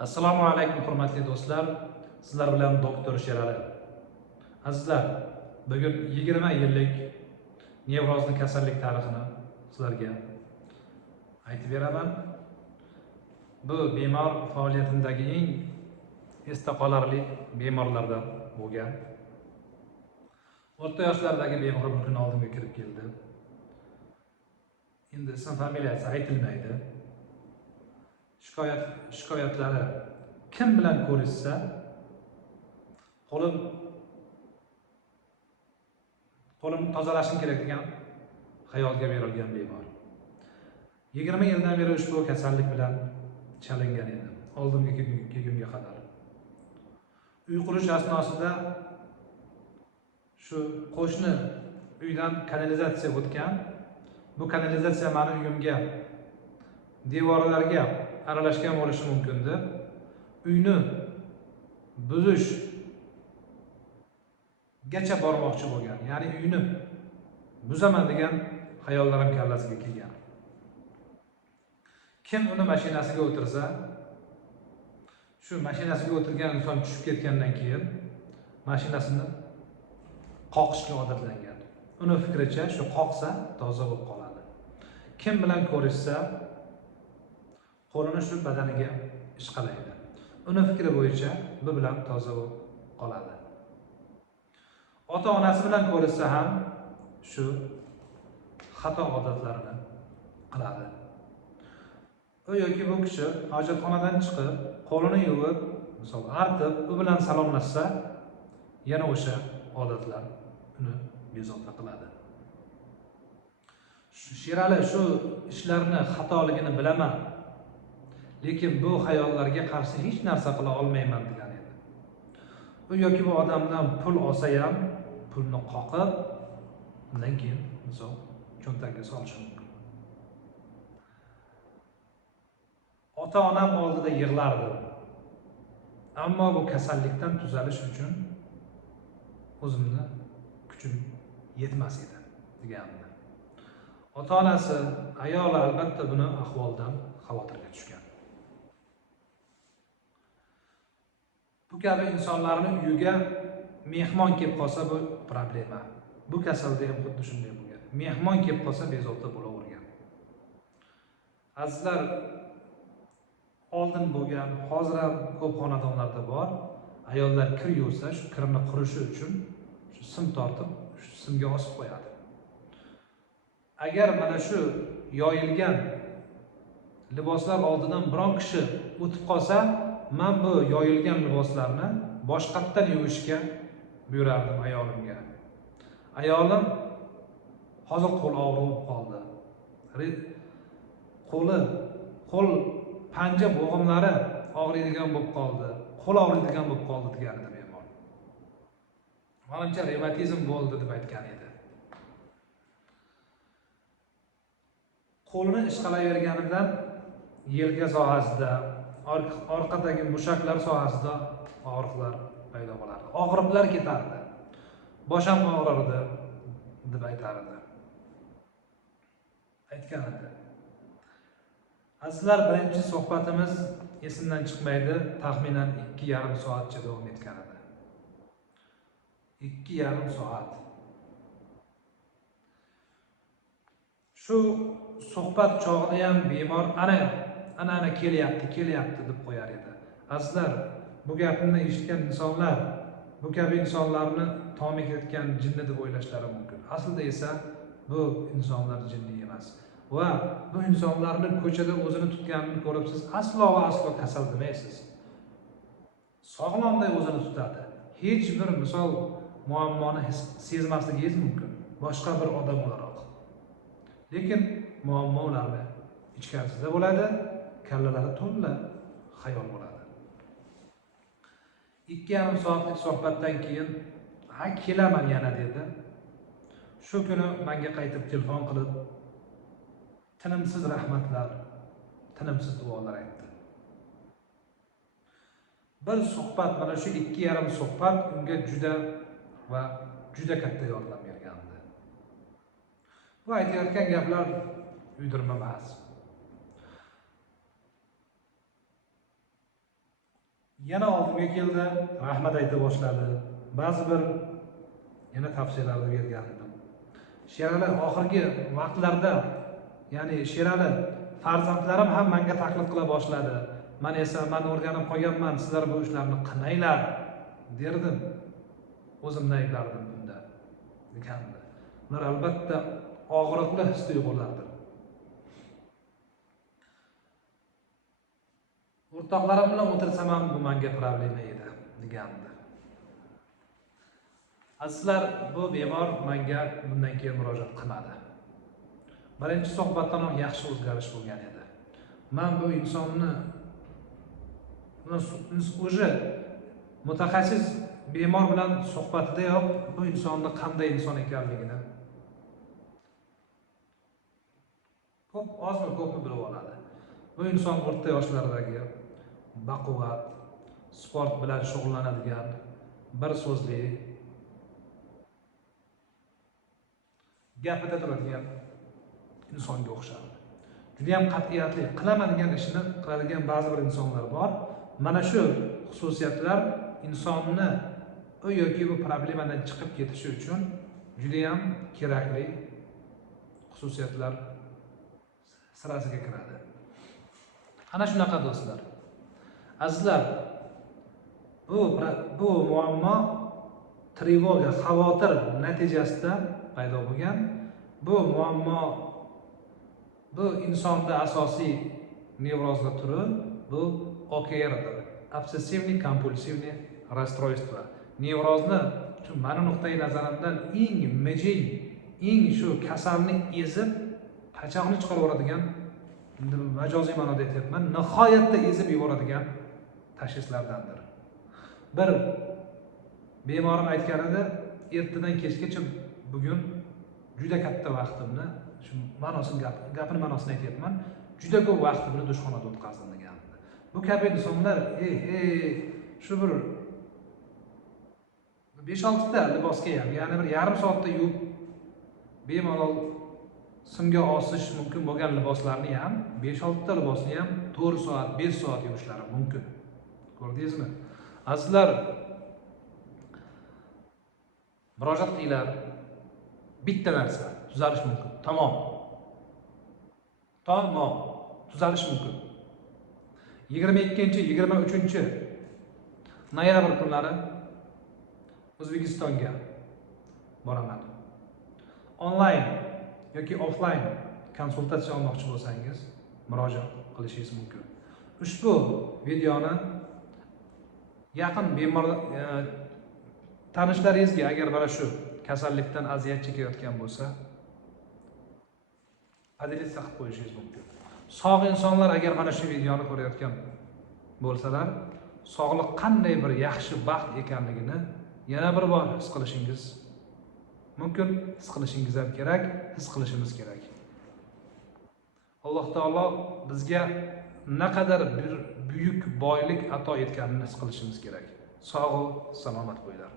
Assalomu alaykum hurmatli do'stlar. Sizlar bilan doktor Sherali. Azizlar, bugun 20 yillik nevrozli kasallik tarixini sizlarga aytib beraman. Bu bemor faoliyatimdagi eng esda qolarli bemorlardan bo'lgan. O'rta yoshlardagi bemor bir kun oldimga kirib keldi. Endi ism familiyasi aytilmaydi. Shikoyatlari kim bilan ko'rishsa qo'limni tozalashim kerak degan xayolga berilgan bemor. 20 yildan beri ushbu kasallik bilan chalingan edi. Oldimga kelgunga qadar. Uy qurish asnosida shu qo'shni uydan kanalizatsiya o'tgan. Bu kanalizatsiya meni uyimga, devorlarga aralashgan bo'lishi mumkindi. Uyni buzish gacha bormoqchi bo'lgan. Ya'ni uyni buzaman degan xayollarim kallasiga kelgan. Kim uni mashinasiga o'tirsa, shu mashinasiga o'tirgan inson tushib ketgandan keyin mashinasini qoqishga odatlangan. Uni fikricha shu qoqsa toza bo'lib qoladi. Kim bilan ko'rishsa qo'lini shu badaniga ishqalaydi. Uni fikri bo'yicha bu bilan toza bo'lib qoladi. Ota-onasi bilan ko'rishsa ham shu xato odatlarini qiladi. U yoki bu kishi hojatxonadan chiqib, qo'lini yuvib, misol artib, u bilan salomlashsa, yana o'sha odatlar uni bezovta qiladi. Sherali shu ishlarni xatoligini bilaman, lekin bu xayollarga qarshi hech narsa qila olmayman degan edi. U yoki bu odamdan pul olsa ham, pulni qoqib, undan keyin misol cho'ntagiga solishi mumkin. Ota-onam oldida yig'lardim. Ammo bu kasallikdan tuzalish uchun o'zimni kuchim yetmas edi degandim. Ota-onasi, ayoli albatta buni ahvoldan xavotirga tushgan. Bu kabi insonlarning uyiga mehmon kelib qolsa bu problema. Bu kasalda ham xuddi shunday bo'lgan. Mehmon kelib qolsa bezovta bo'lavergan. Azizlar, oldin bo'lgan, hozir ham ko'p xonadonlarda bor. Ayollar kir yuvsa, shu kirni qurishi uchun shu sim tortib, shu simga osib qo'yadi. Agar mana shu yoyilgan liboslar oldidan biron kishi o'tib qolsa, men bu yoyilgan liboslarni boshqatdan yuvishga buyurardim ayolimga. Ayolim hozir qo'l og'rib qoldi. Qo'l panja bo'g'imlari og'riydigan bo'lib qoldi. Qo'l og'riydigan bo'lib qoldi degan edi bemor. Menimcha revmatizm bo'ldi deb aytgan edi. Qo'lini ishqalayverganidan yelka sohasida, orqadagi mushaklar sohasida og'riqlar paydo bo'lardi. Og'riqlar ketardi. Boshim og'rirdi deb aytardi. Aytgan edi. Azizlar, birinchi suhbatimiz esimdan chiqmaydi, taxminan 2,5 soatcha davom etgan edi. 2,5 soat. Shu suhbat chog'ida ham bemor ana kelyapti deb qo'yar edi. Azizlar, bu gapni eshitgan insonlar bu kabi insonlarni tomik etgan jinni deb o'ylashlari mumkin. Aslida esa bu insonlar jinni emas. Va bu insonlarni ko'chada o'zini tutganini ko'rib siz aslo va aslo kasal demaysiz. Sog'lomday o'zini tutadi. Hech bir misol muammoni sezmasligingiz mumkin. Boshqa bir odam o'laroq. Lekin muammo ularni ichkarisida bo'ladi, kallalari to'la xayol bo'ladi. 2,5 soatlik suhbatdan keyin kelaman yana dedi. Shu kuni menga qaytib telefon qilib tinimsiz rahmatlar, tinimsiz duolar aytdi. Bir suhbat, mana shu 2,5 suhbat unga juda katta yordam bergandi. Bu aytayotgan gaplar uydirma emas. Yana oldimga keldi, rahmat ayta boshladi. Ba'zi bir yana tavsiyalarni bergan edim. Sherali oxirgi vaqtlarda, ya'ni Sherali farzandlarim ham menga taklif qila boshladi. Men esa men o'rganib qolganman, sizlar bu ishlarni qilmanglar derdim. O'zimni ayblardim bunda. Degandi. Ular albatta og'riqli his-tuyg'ulardir. O'rtoqlarim bilan o'tirsam ham bu menga problema edi, degandi. Azizlar, bu bemor menga bundan keyin murojaat qilmadi. Birinchi suhbatdan ham yaxshi o'zgarish bo'lgan edi. Men bu insonni o'zi mutaxassis bemor bilan suhbatidayoq bu insonni qanday inson ekanligini ozmi ko'pmi bilib oladi. Bu inson o'rta yoshlardagi, baquvvat, sport bilan shug'ullanadigan, bir so'zli, gapida turadigan insonga o'xshadi. Juda ham qat'iyatli, qilaman degan ishini qiladigan ba'zi bir insonlar bor. Mana shu xususiyatlar insonni u yoki bu problemadan chiqib ketishi uchun juda ham kerakli xususiyatlar sirasiga kiradi. Ana shunaqa do'stlar. Azizlar, bu muammo trevoga, xavotir natijasida paydo bo'lgan. Bu muammo bu insonda asosiy nevrozga turi bu OKRdir. Obsessivniy kompulsivniy расстройство. Nevrozni mani nuqtai nazarimdan eng mijin, eng shu kasalni ezib, pachoqni chiqarib yuboradigan, majoziy ma'noda aytyapman, nihoyatda ezib yuboradigan tashxislardandir. Bir bemorim aytgan edi, ertadan kechgacha bugun juda katta vaqtimni, shu ma'nosini gapini ma'nosini aytyapman, juda ko'p vaqtimni dushxonada o'tkazdim degan. Bu kabi insonlar shu bir 5-6 ta libosga ham, ya'ni bir yarim soatda yuvib bemalol simga osish mumkin bo'lgan liboslarni ham 5-6 ta libosni ham 4 soat, 5 soat yuvishlari mumkin. Ko'rdingizmi? Azizlar, murojaat qilinglar. Bitta narsa tuzalish mumkin. Tamom. Tuzalish mumkin. 22-23 noyabr kunlari O'zbekistonga boraman. Onlayn yoki offlayn konsultatsiya olmoqchi bo'lsangiz, murojaat qilishingiz mumkin. Ushbu videoni yaqin bemor tanishlaringizga agar mana shu kasallikdan aziyat chekayotgan bo'lsa, adresatsiya qilib qo'yishingiz mumkin. Sog' insonlar agar mana shu videoni ko'rayotgan bo'lsalar, sog'liq qanday bir yaxshi baxt ekanligini yana bir bor his qilishingiz mumkin, his qilishingiz ham kerak, his qilishimiz kerak. Alloh taolo bizga naqadar bir buyuk boylik ato etganini his qilishimiz kerak. Sog' salomat bo'linglar.